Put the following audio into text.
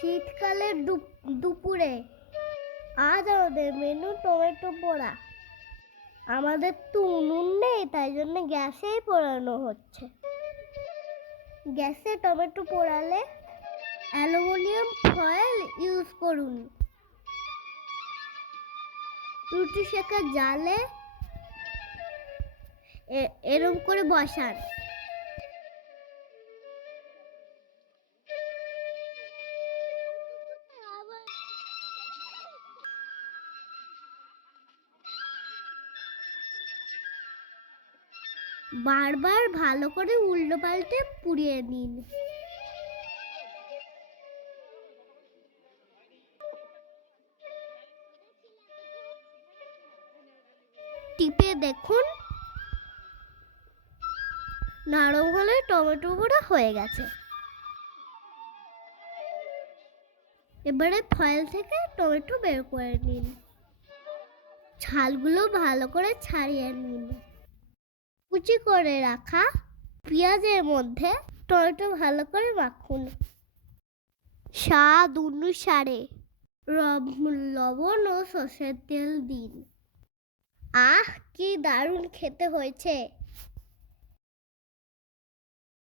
শীতকালের দুপ- দুপুরে। আজ আমাদের মেনু টমেটো পোড়া। আমাদের তো উনুন নেই, তাই জন্য গ্যাসেই পোড়ানো হচ্ছে। গ্যাসে টমেটো পোড়ালে অ্যালুমিনিয়াম ফয়েল ইউজ করুন। রুটি শেখা জালে এরম করে বসান। বারবার ভালো করে উল্টো পাল্টে পুড়িয়ে নিন। টিপে দেখুন, নরম হলে টমেটো পোড়া হয়ে গেছে। এবারে ফয়েল থেকে টমেটো বের করে নিন। ছালগুলো ভালো করে ছাড়িয়ে নিন। কুচি করে রাখা পেঁয়াজের মধ্যে টমেটো ভালো করে মাখুন। স্বাদ অনুসারে লবণ ও সর্ষের তেল দিন। আহ, কি দারুণ খেতে হয়েছে।